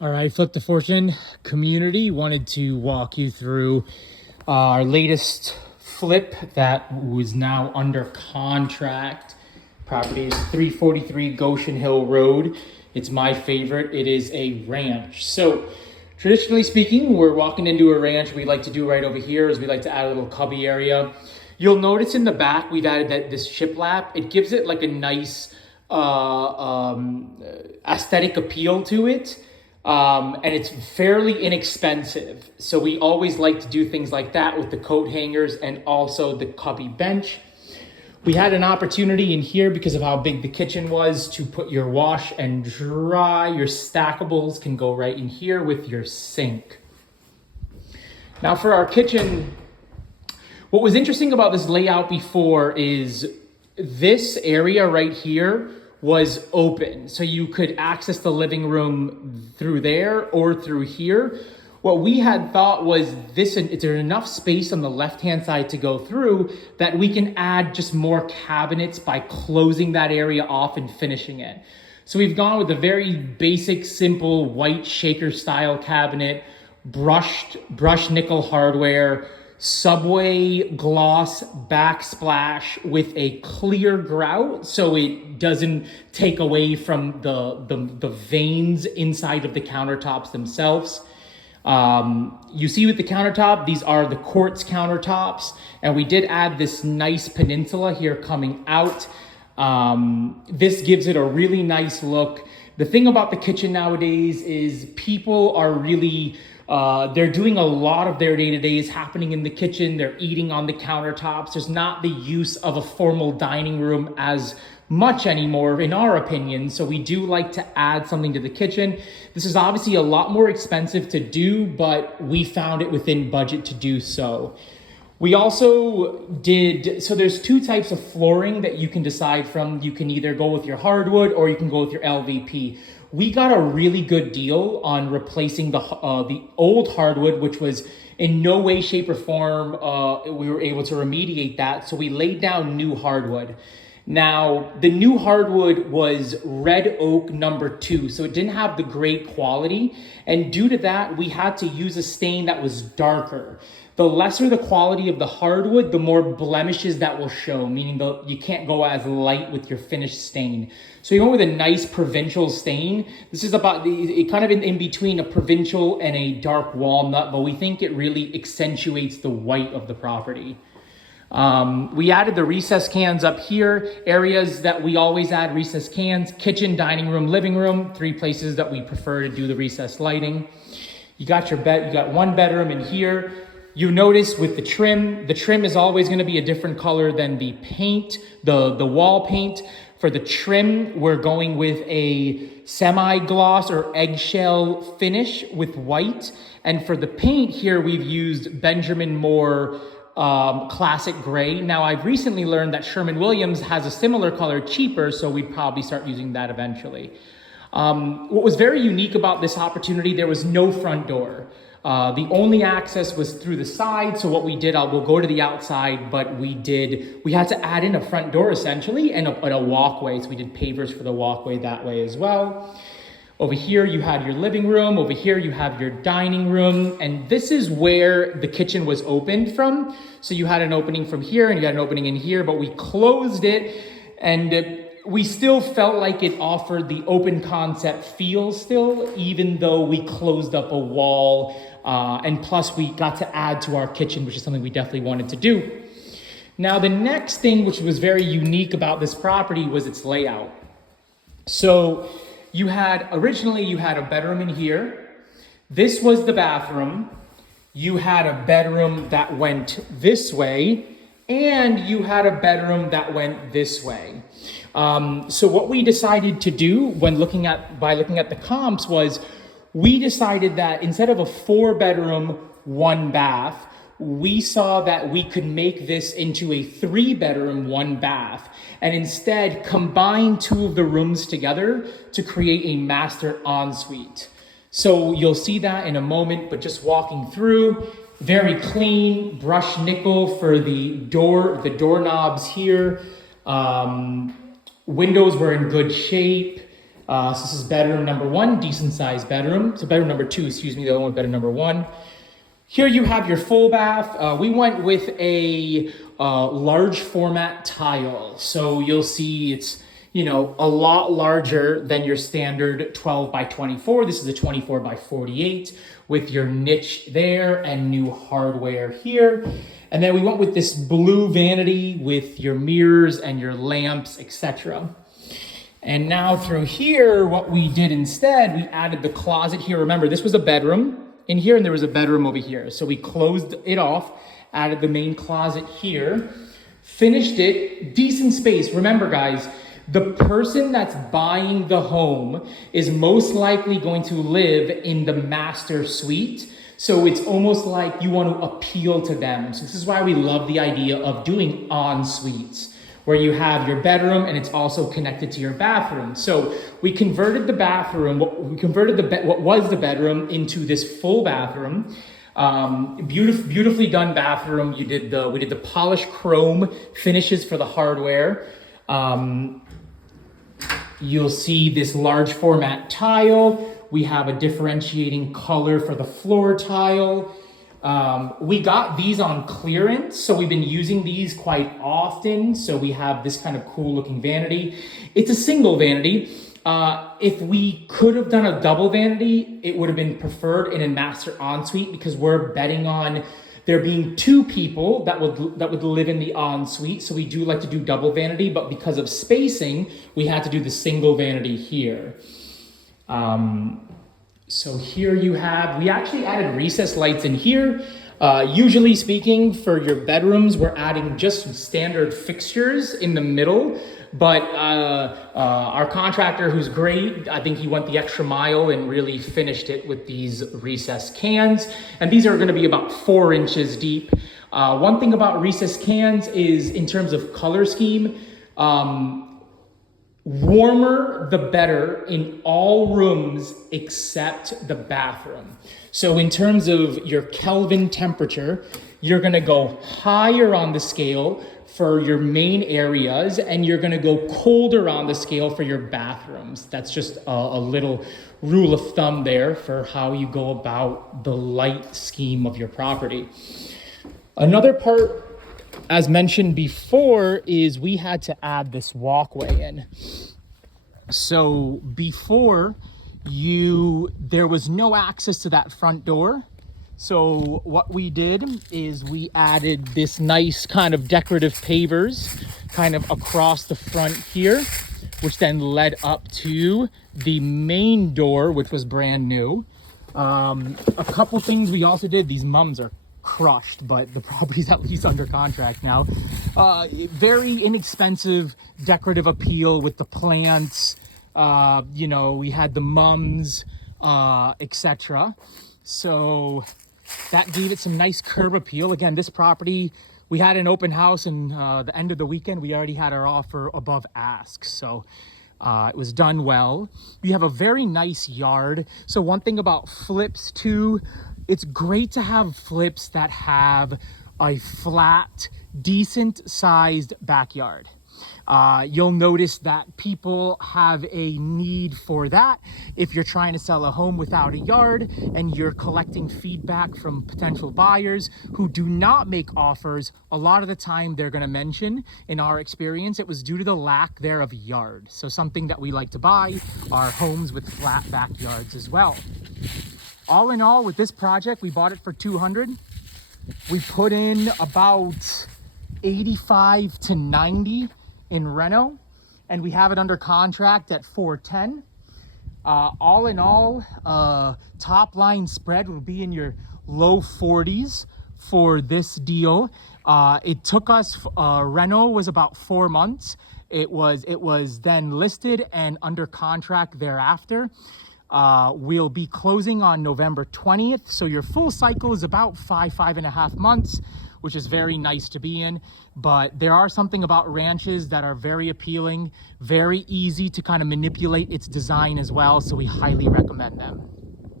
All right, Flip the Fortune community wanted to walk you through our latest flip that was now under contract. Property is 343 Goshen Hill Road. It's my favorite. It is a ranch. So traditionally speaking, we're walking into a ranch. We like to do right over here is we like to add a little cubby area. You'll notice in the back we've added this shiplap. It gives it like a nice aesthetic appeal to it. And it's fairly inexpensive. So we always like to do things like that with the coat hangers and also the cubby bench. We had an opportunity in here because of how big the kitchen was to put your wash and dry. Your stackables can go right in here with your sink. Now for our kitchen, what was interesting about this layout before is this area right here was open. So you could access the living room through there or through here. What we had thought was is there enough space on the left-hand side to go through that we can add just more cabinets by closing that area off and finishing it. So we've gone with a very basic, simple white shaker style cabinet, brushed nickel hardware, Subway gloss backsplash with a clear grout so it doesn't take away from the veins inside of the countertops themselves. You see with the countertop, these are the quartz countertops, and we did add this nice peninsula here coming out. This gives it a really nice look. The thing about the kitchen nowadays is people are really they're doing a lot of their day-to-days happening in the kitchen. They're eating on the countertops. There's not the use of a formal dining room as much anymore, in our opinion. So we do like to add something to the kitchen. This is obviously a lot more expensive to do, but we found it within budget to do so. We also so there's two types of flooring that you can decide from. You can either go with your hardwood or you can go with your LVP. We got a really good deal on replacing the old hardwood, which was in no way, shape, or form, we were able to remediate that. So we laid down new hardwood. Now, the new hardwood was red oak #2, so it didn't have the great quality. And due to that, we had to use a stain that was darker. The lesser the quality of the hardwood, the more blemishes that will show, meaning you can't go as light with your finished stain. So you go with a nice provincial stain. This is about it kind of in between a provincial and a dark walnut, but we think it really accentuates the white of the property. We added the recess cans up here, areas that we always add recess cans: kitchen, dining room, living room, 3 places that we prefer to do the recess lighting. You got you got 1 bedroom in here. You notice with the trim is always going to be a different color than the paint, the wall paint. For the trim, we're going with a semi-gloss or eggshell finish with white. And for the paint here, we've used Benjamin Moore classic gray. Now, I've recently learned that Sherwin-Williams has a similar color, cheaper, so we'd probably start using that eventually. What was very unique about this opportunity, there was no front door. The only access was through the side. So what we did, we'll go to the outside, but we had to add in a front door essentially and a walkway. So we did pavers for the walkway that way as well. Over here, you had your living room. Over here, you have your dining room. And this is where the kitchen was opened from. So you had an opening from here and you had an opening in here, but we closed it, and we still felt like it offered the open concept feel still, even though we closed up a wall. And plus we got to add to our kitchen, which is something we definitely wanted to do. Now, the next thing which was very unique about this property was its layout. So originally you had a bedroom in here. This was the bathroom. You had a bedroom that went this way, and you had a bedroom that went this way. So what we decided to do by looking at the comps was we decided that instead of a 4-bedroom, 1 bath, we saw that we could make this into a 3-bedroom, 1 bath, and instead combine 2 of the rooms together to create a master ensuite. So you'll see that in a moment, but just walking through, very clean, brushed nickel for the doorknobs here. Windows were in good shape. So this is bedroom number 1, decent sized bedroom. So bedroom number 2, excuse me, the other one, bedroom number 1. Here you have your full bath. We went with a large format tile. So you'll see it's, you know, a lot larger than your standard 12 by 24. This is a 24 by 48 with your niche there and new hardware here. And then we went with this blue vanity with your mirrors and your lamps, etc. And now through here, what we did instead, we added the closet here. Remember, this was a bedroom in here and there was a bedroom over here. So we closed it off, added the main closet here, finished it, decent space. Remember guys, the person that's buying the home is most likely going to live in the master suite. So it's almost like you want to appeal to them. So this is why we love the idea of doing en-suites, where you have your bedroom and it's also connected to your bathroom. So we converted the bathroom, what was the bedroom into this full bathroom. Beautifully done bathroom. We did the polished chrome finishes for the hardware. You'll see this large format tile. We have a differentiating color for the floor tile. We got these on clearance, so we've been using these quite often. So we have this kind of cool looking vanity. It's a single vanity. If we could have done a double vanity, it would have been preferred in a master ensuite because we're betting on there being 2 people that would live in the ensuite. So we do like to do double vanity, but because of spacing, we had to do the single vanity here. So here you have, we actually added recessed lights in here. Usually speaking, for your bedrooms, we're adding just standard fixtures in the middle. But our contractor, who's great, I think he went the extra mile and really finished it with these recessed cans. And these are going to be about 4 inches deep. One thing about recessed cans is in terms of color scheme, warmer the better in all rooms except the bathroom. So in terms of your Kelvin temperature, you're going to go higher on the scale for your main areas, and you're gonna go colder on the scale for your bathrooms. That's just a little rule of thumb there for how you go about the light scheme of your property. Another part, as mentioned before, is we had to add this walkway in. So before, there was no access to that front door. So what we did is we added this nice kind of decorative pavers kind of across the front here, which then led up to the main door, which was brand new. A couple things we also did, these mums are crushed, but the property's at least under contract now. Very inexpensive decorative appeal with the plants. You know, we had the mums, etc. So that gave it some nice curb appeal. Again, this property, we had an open house, and the end of the weekend, we already had our offer above ask. So it was done well. We have a very nice yard. So one thing about flips too, it's great to have flips that have a flat, decent sized backyard. You'll notice that people have a need for that if you're trying to sell a home without a yard and you're collecting feedback from potential buyers who do not make offers. A lot of the time they're going to mention, in our experience, it was due to the lack there of yard. So something that we like to buy are homes with flat backyards as well. All in all, with this project, we bought it for $200,000. We put in about 85 to 90 in reno, and we have it under contract at 410. All in all, top line spread will be in your low 40s for this deal. It took us, reno was about 4 months. It was then listed and under contract thereafter. We'll be closing on November 20th. So your full cycle is about 5.5 months, which is very nice to be in. But there are something about ranches that are very appealing, very easy to kind of manipulate its design as well. So we highly recommend them.